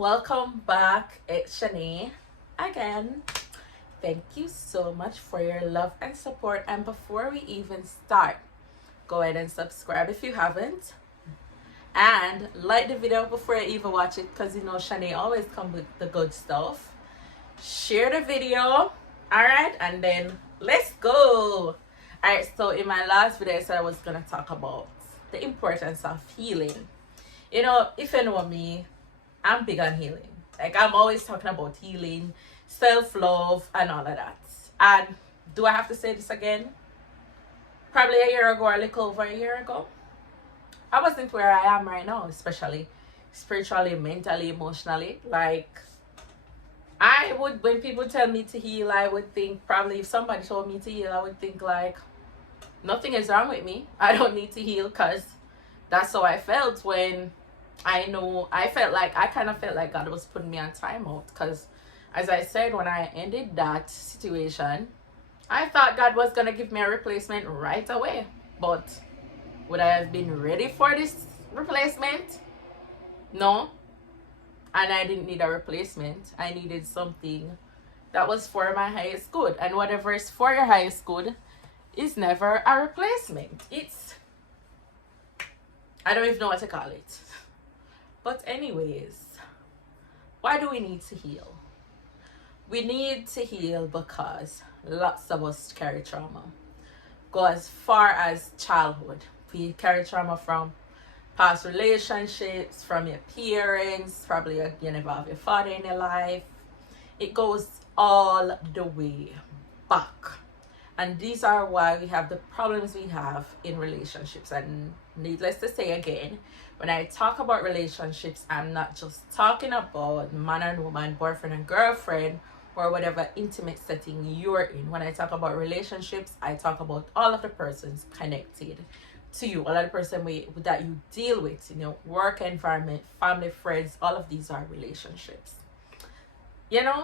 Welcome back. It's Shanae again. Thank you so much for your love and support. And before we even start, go ahead and subscribe if you haven't. And like the video before you even watch it, because you know Shanae always come with the good stuff. Share the video. Alright, and then let's go. Alright, so in my last video I said I was gonna talk about the importance of healing. You know, if you know me, I'm big on healing. Like, I'm always talking about healing, self-love, and all of that. And do I have to say this again? Probably a year ago, or a little over a year ago, I wasn't where I am right now, especially spiritually, mentally, emotionally. Like, I would, when people tell me to heal, I would think, probably if somebody told me to heal, I would think like, nothing is wrong with me. I don't need to heal, because that's how I felt when I kind of felt like God was putting me on timeout. Because as I said, when I ended that situation, I thought God was going to give me a replacement right away. But would I have been ready for this replacement? No. And I didn't need a replacement. I needed something that was for my highest good. And whatever is for your highest good is never a replacement. I don't even know what to call it. But anyways, why do we need to heal? We need to heal because lots of us carry trauma. Go as far as childhood. We carry trauma from past relationships, from your parents, probably you never have your father in your life. It goes all the way back. And these are why we have the problems we have in relationships. And needless to say again, when I talk about relationships, I'm not just talking about man and woman, boyfriend and girlfriend, or whatever intimate setting you're in. When I talk about relationships, I talk about all of the persons connected to you, all of the person that you deal with, work environment, family, friends, all of these are relationships.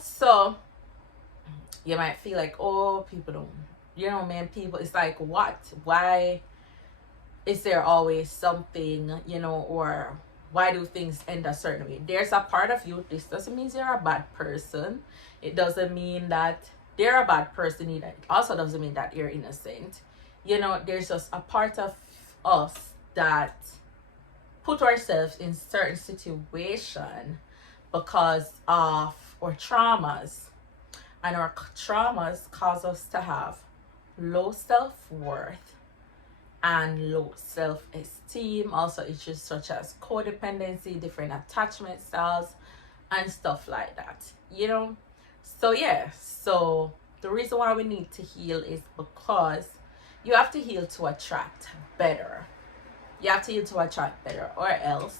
So you might feel like, oh, people don't, man, people, it's like, what? Why is there always something, or why do things end a certain way? There's a part of you, this doesn't mean you're a bad person. It doesn't mean that they're a bad person either. It also doesn't mean that you're innocent. There's just a part of us that put ourselves in certain situation because of our traumas. And our traumas cause us to have low self-worth and low self-esteem, also issues such as codependency, different attachment styles, and stuff like that. So the reason why we need to heal is because you have to heal to attract better. You have to heal to attract better, or else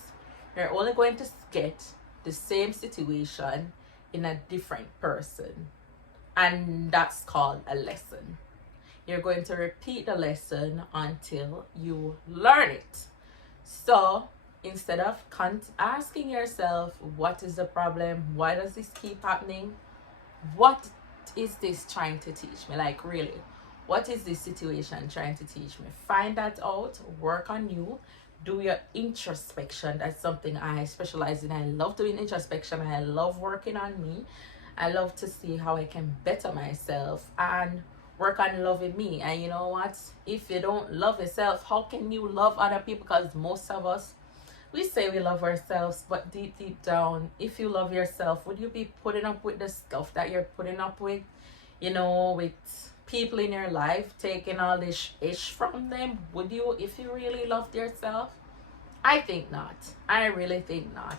you're only going to get the same situation in a different person. And that's called a lesson. You're going to repeat the lesson until you learn it. So instead of asking yourself, what is the problem? Why does this keep happening? What is this trying to teach me? Like, really, what is this situation trying to teach me? Find that out, work on you, do your introspection. That's something I specialize in. I love doing introspection. I love working on me. I love to see how I can better myself and work on loving me. And you know what? If you don't love yourself, how can you love other people? Because most of us, we say we love ourselves, but deep down, if you love yourself, would you be putting up with the stuff that you're putting up with? With people in your life, taking all this ish from them? Would you, if you really loved yourself? I think not. I really think not.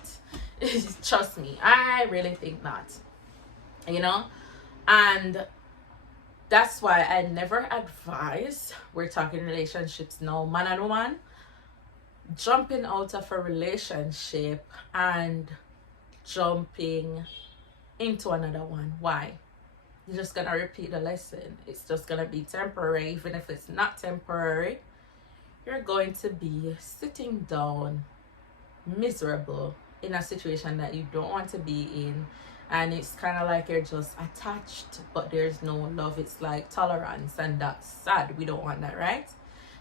Trust me, I really think not. And that's why I never advise, we're talking relationships now, man and woman, jumping out of a relationship and jumping into another one. Why? You're just gonna repeat the lesson. It's just gonna be temporary. Even if it's not temporary, you're going to be sitting down miserable in a situation that you don't want to be in. And it's kind of like you're just attached, but there's no love. It's like tolerance, and that's sad. We don't want that, right?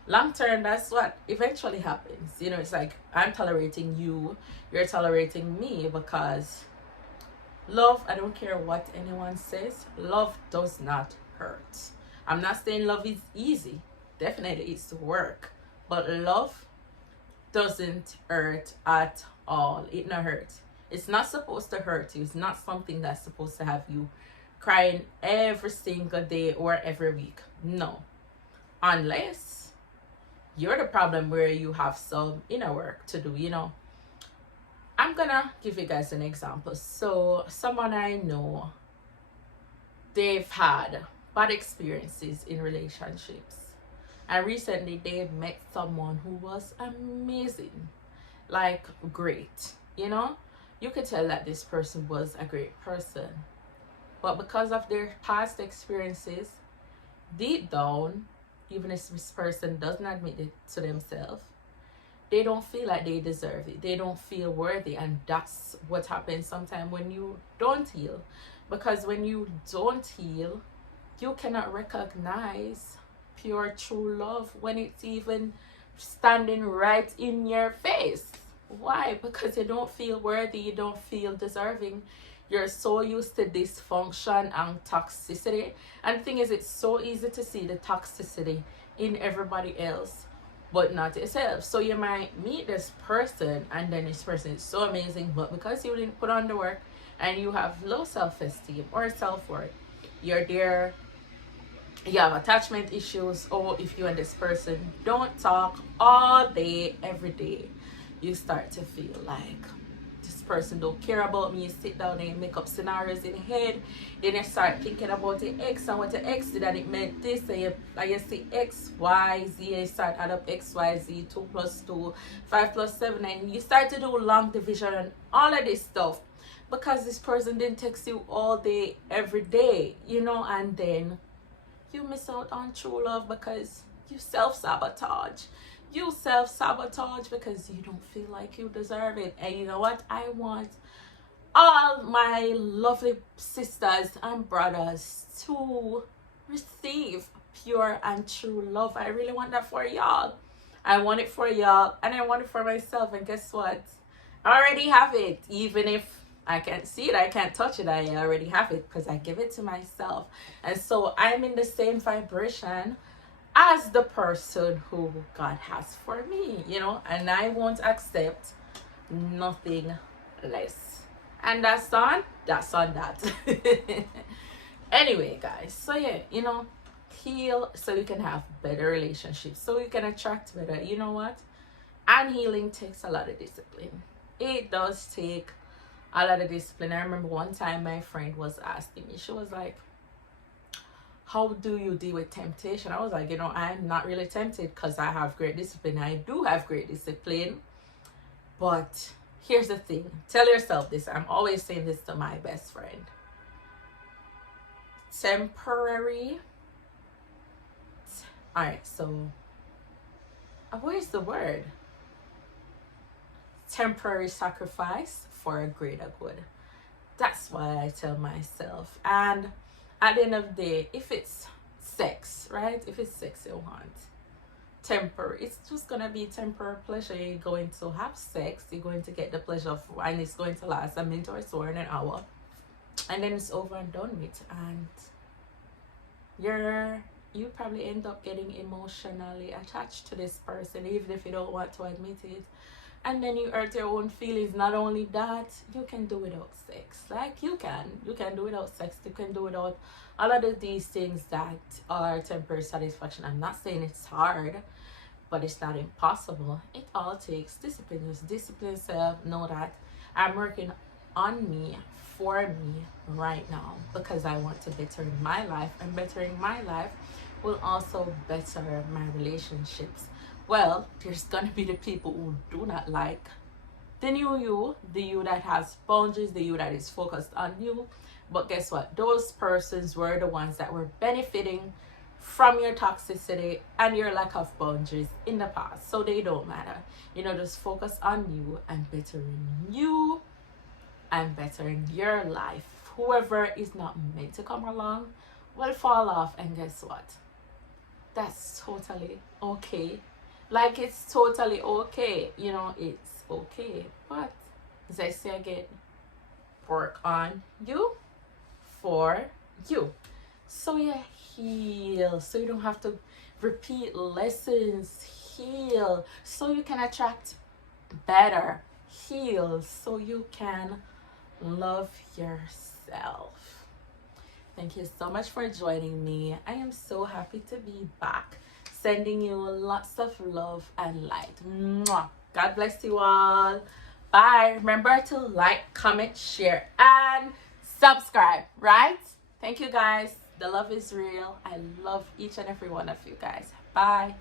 Long term, that's what eventually happens. You know, it's like I'm tolerating you, you're tolerating me, because love, I don't care what anyone says, love does not hurt. I'm not saying love is easy. Definitely it's work. But love doesn't hurt at all. It not hurt. It's not supposed to hurt you. It's not something that's supposed to have you crying every single day or every week. No. Unless you're the problem where you have some inner work to do, you know. I'm gonna give you guys an example. So someone I know, they've had bad experiences in relationships. And recently they met someone who was amazing. Like great. You know? You could tell that this person was a great person. But because of their past experiences, deep down, even if this person doesn't admit it to themselves, they don't feel like they deserve it. They don't feel worthy. And that's what happens sometimes when you don't heal. Because when you don't heal, you cannot recognize pure true love when it's even standing right in your face. Why? Because you don't feel worthy, you don't feel deserving. You're so used to dysfunction and toxicity. And the thing is, it's so easy to see the toxicity in everybody else, but not yourself. So you might meet this person, and then this person is so amazing, but because you didn't put on the work and you have low self-esteem or self-worth, you're there, you have attachment issues, or if you and this person don't talk all day every day, you start to feel like this person don't care about me. You sit down and you make up scenarios in your head, then you start thinking about the ex and what the ex did and it meant this, and you see x y z, and you start add up x y z, 2 plus 2, 5 plus 7, and you start to do long division and all of this stuff because this person didn't text you all day every day, you know. And then you miss out on true love because you self-sabotage. You self-sabotage because you don't feel like you deserve it. And you know what? I want all my lovely sisters and brothers to receive pure and true love. I really want that for y'all. I want it for y'all, and I want it for myself. And guess what? I already have it. Even if I can't see it, I can't touch it, I already have it because I give it to myself. And so I'm in the same vibration as the person who God has for me, you know, and I won't accept nothing less. And that's on that. Anyway, guys, so yeah, you know, heal so you can have better relationships, so you can attract better. You know what? And healing takes a lot of discipline. It does take a lot of discipline. I remember one time my friend was asking me, she was like, how do you deal with temptation? I was like, you know, I'm not really tempted because I have great discipline. I do have great discipline. But here's the thing. Tell yourself this. I'm always saying this to my best friend. Temporary. All right, so what is the word? Temporary sacrifice for a greater good. That's why I tell myself. And at the end of the day, if it's sex, right? If it's sex you want, temporary, it's just gonna be temporary pleasure. You're going to have sex, you're going to get the pleasure of, and it's going to last a minute or so, in an hour, and then it's over and done with. And you probably end up getting emotionally attached to this person, even if you don't want to admit it. And then you hurt your own feelings. Not only that, you can do without sex. Like you can do without sex. You can do without all of these things that are temporary satisfaction. I'm not saying it's hard, but it's not impossible. It all takes discipline. Just discipline yourself. Know that I'm working on me, for me right now, because I want to better my life, and bettering my life will also better my relationships. Well, there's gonna be the people who do not like the new you, the you that has boundaries, the you that is focused on you. But guess what? Those persons were the ones that were benefiting from your toxicity and your lack of boundaries in the past. So they don't matter. You know, just focus on you and bettering you and bettering your life. Whoever is not meant to come along will fall off, and guess what? that's totally okay. Like, it's totally okay. It's okay. But as I say again, work on you for you. So you heal. So you don't have to repeat lessons. Heal. So you can attract better. Heal. So you can love yourself. Thank you so much for joining me. I am so happy to be back. Sending you lots of love and light. Mwah. God bless you all. Bye. Remember to like, comment, share, and subscribe, right? Thank you guys. The love is real. I love each and every one of you guys. Bye.